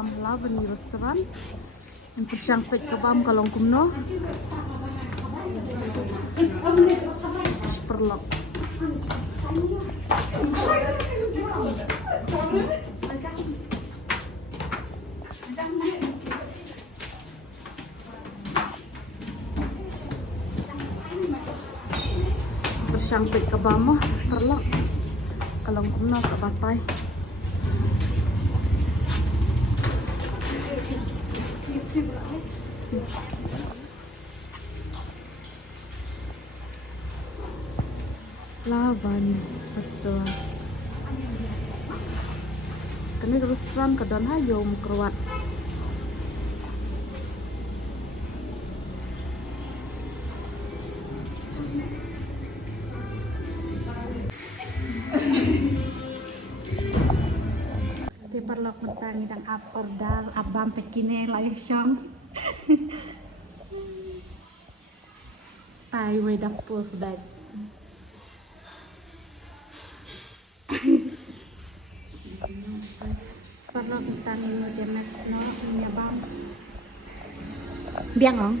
Laban di restoran yang persangkut ke bam kalong kumno perlok persangkut ke bam perlok kalong kumno ke batai. Laban restoran kini restoran kedon hayo mukruat di perlok mentang dan apor dal abang pekine layak syang tai we dapur sudah perlok mentang ini jemes no ini abang biang ong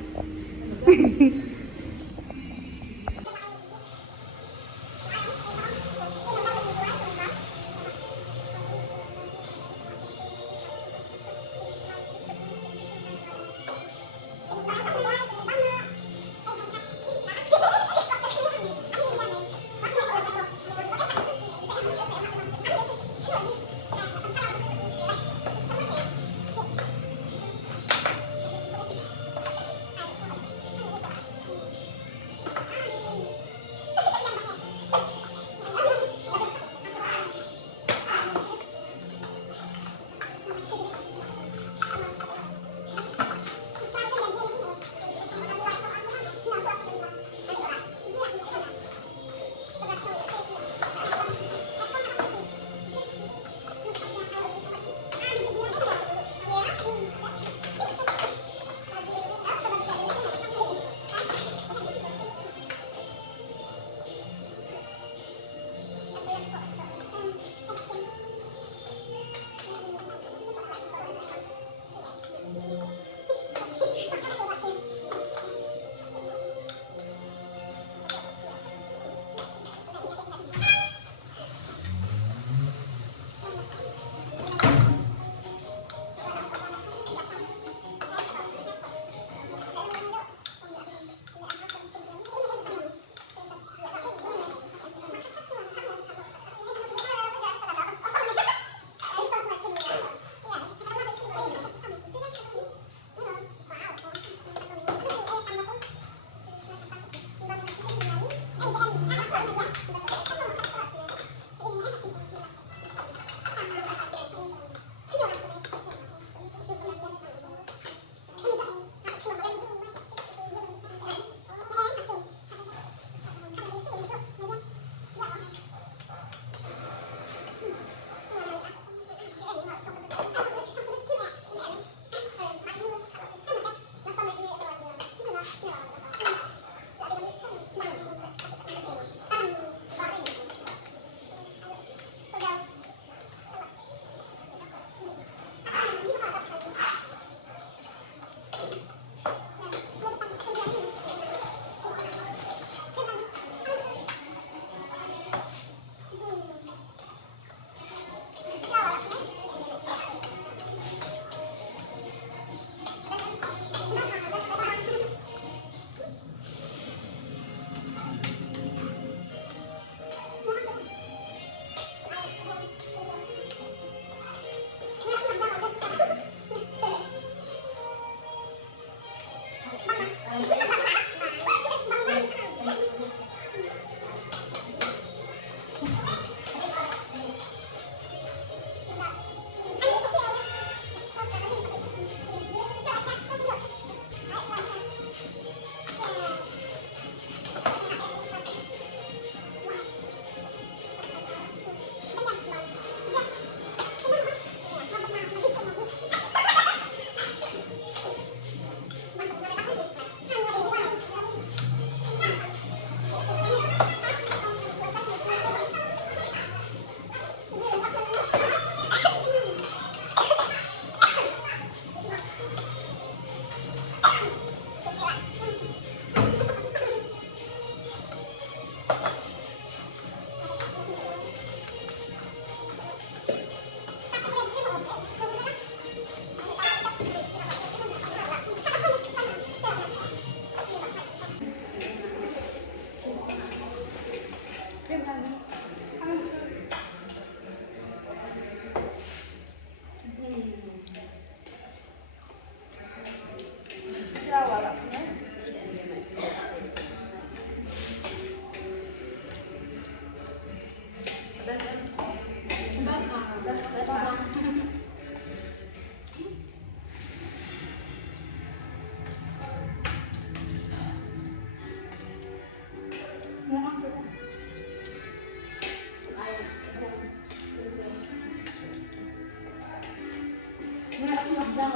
บา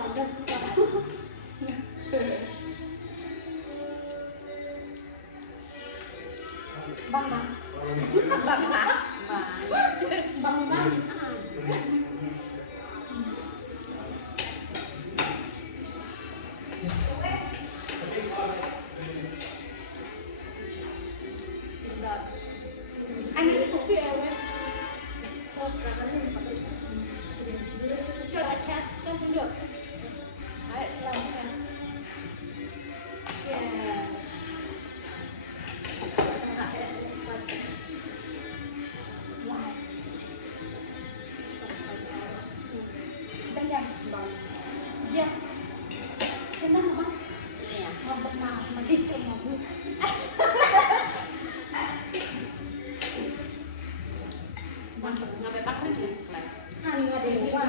งนะบางนะบางบ้านอันนี้สุกี้เอเว้ยจะแคสจะเลือกไอ้เราแค่Yes. Senang apa? Iya. Mau benar, mati cuma bu. Macam ngapain pakai tu? Kan ada buat.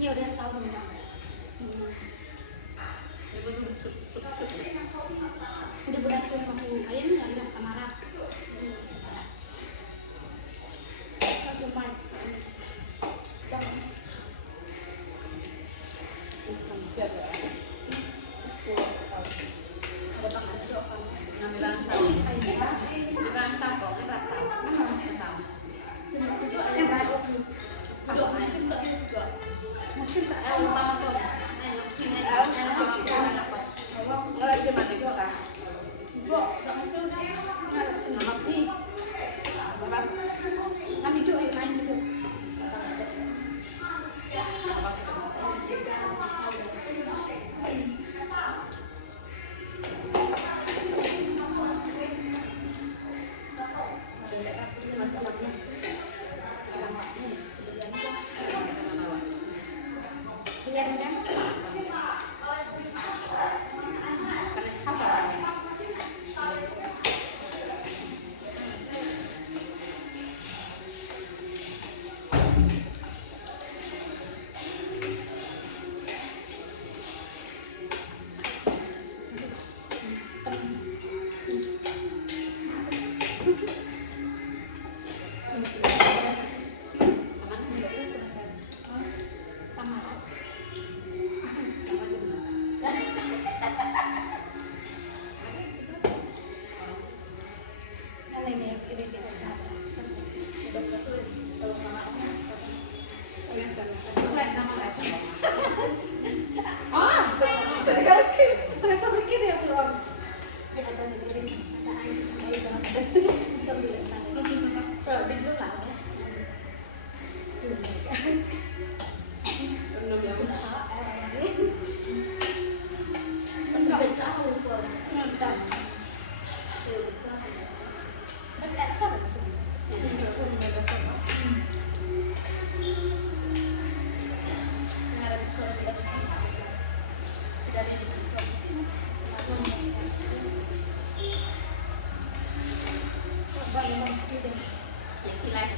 Nhiều đợt sau rồi đó. Udah berakhir waktu kalian nggak lihat kamera. Satu mic. Ada bang Anjo kan ngambil rantau. Di rantau kok, di rantau. Rantau. Yang baru. Kalau macam juga. Macam utama tuh. Ini dapat. Kalau cuma di kota. Bro, langsung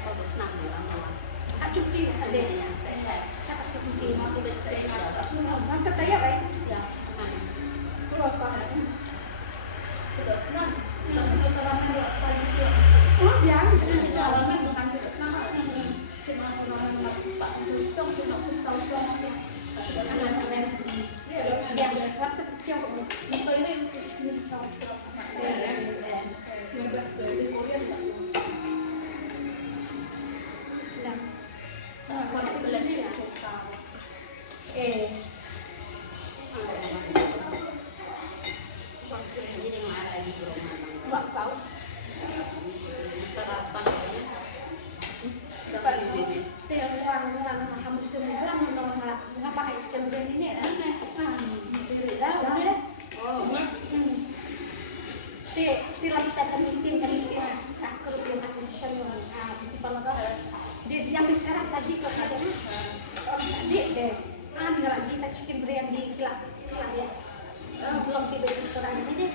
kalau senang orang cuci ada cakap cuci aku biasanya masa saya baik ya keluar kan sudah senang sampai terang pagi oh ya jalan bukan tidak senang cuma orang pak kosong cuma kosong yang rasa kecil itu ini caos yang sekarang tadi kok ada adik deh ngelak cita chicken biryani kelak ya belum tiba di sekarang ini deh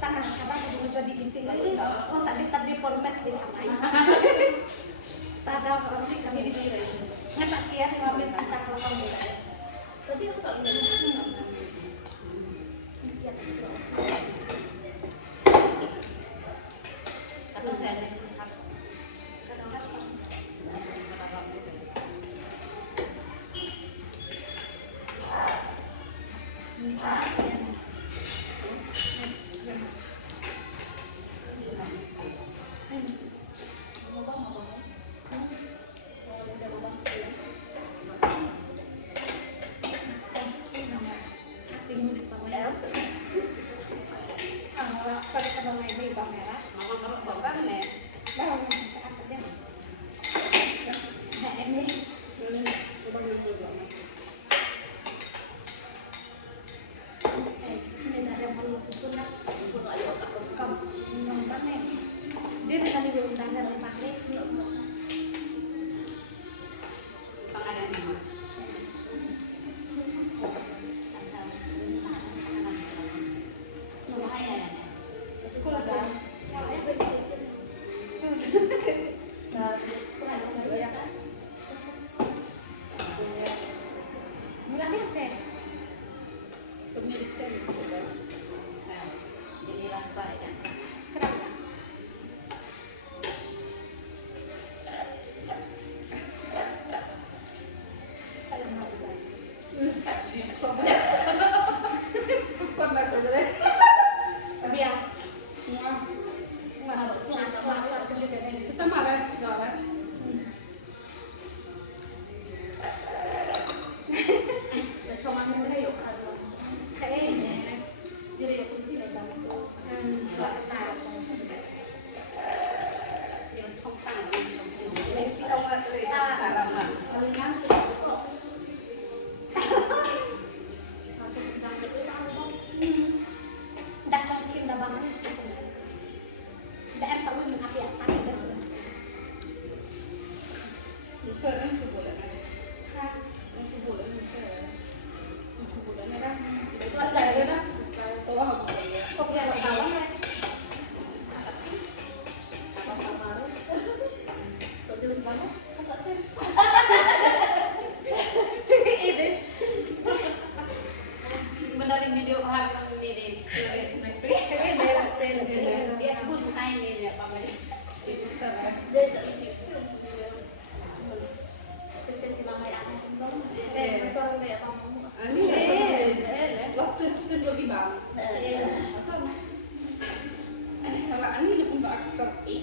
tanah siapa yang jadi inti lagi oh saat tadi formes di sana tada orang ini kami di sini ngetak cian 5 menit sebentar kalau kamu tadi aku tak ingat karena saya menarik video ini dia sebut ini ya pamer dia tak fiksi waktu itu lagi bang kalau ani dia pun tak seperti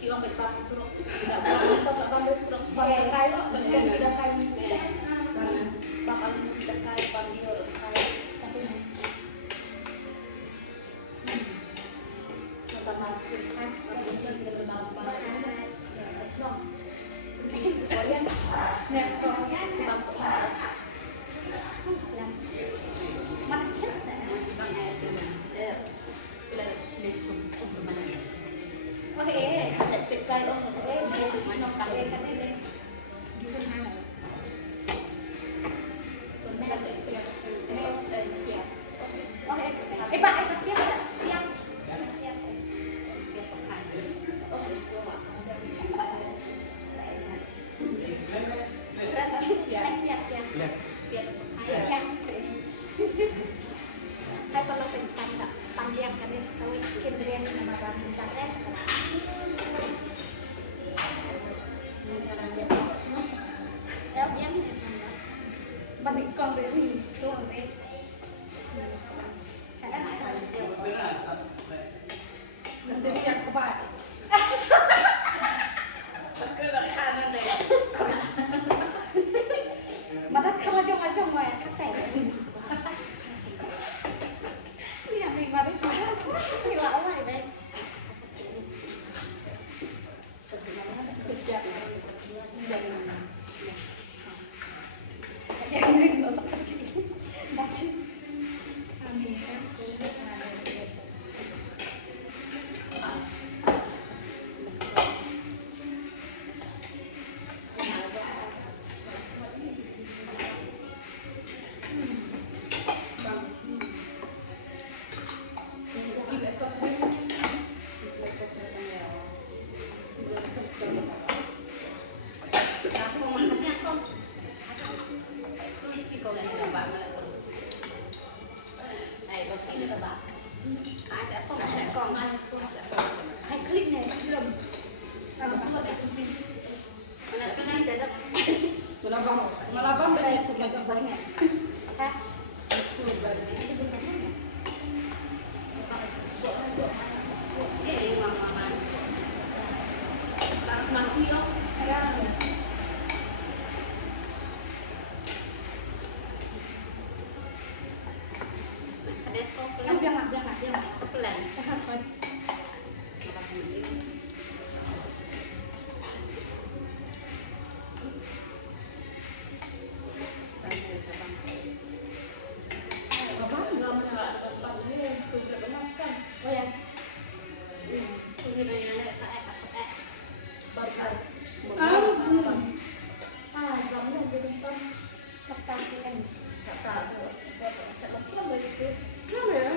kiwa betul suruh tidak boleh tak boleh suruh pakai kayu dan tidak kayu karena bakal tidak kayu panggil kayu tapi kita masih harus tidak bermanfaat Islam kemudian next masuk malah bang banyak suka Agak juga. banyak. Apa? Mama. Masih yo. Ya. Ada kok Jangan. pelan. Tahan. Oh ya. Gamnya belum kan tertahan. Kenapa ya?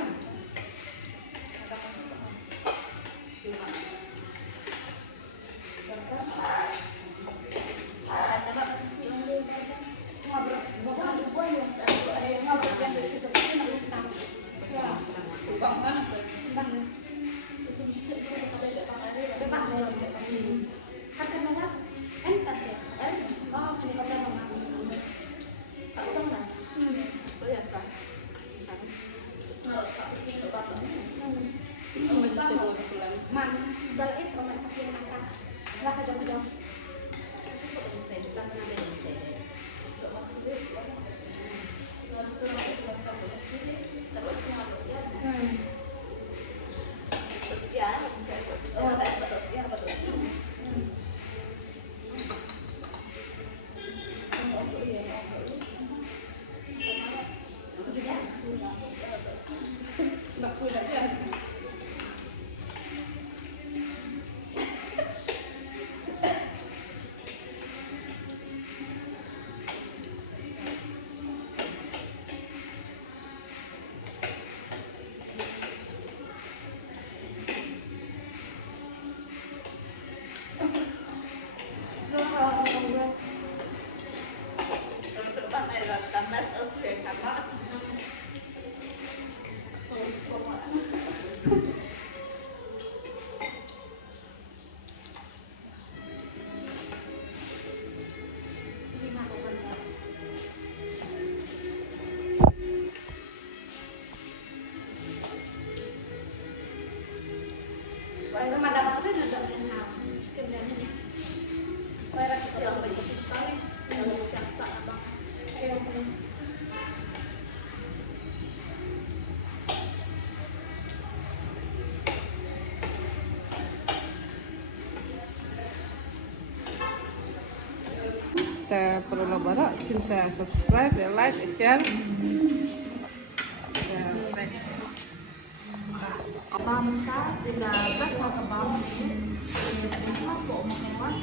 Man, balik itu orang pakai masak. Lah kejauh-kejauh. Kalau madam itu juga kenal. Keberaniannya. Kalau kita yang banyak sekali, kalau yang tak apa, kayak Saya perlu lebaran, saya subscribe, like, share. Bamta, tidak tak mau ke bamta. Apa kok mau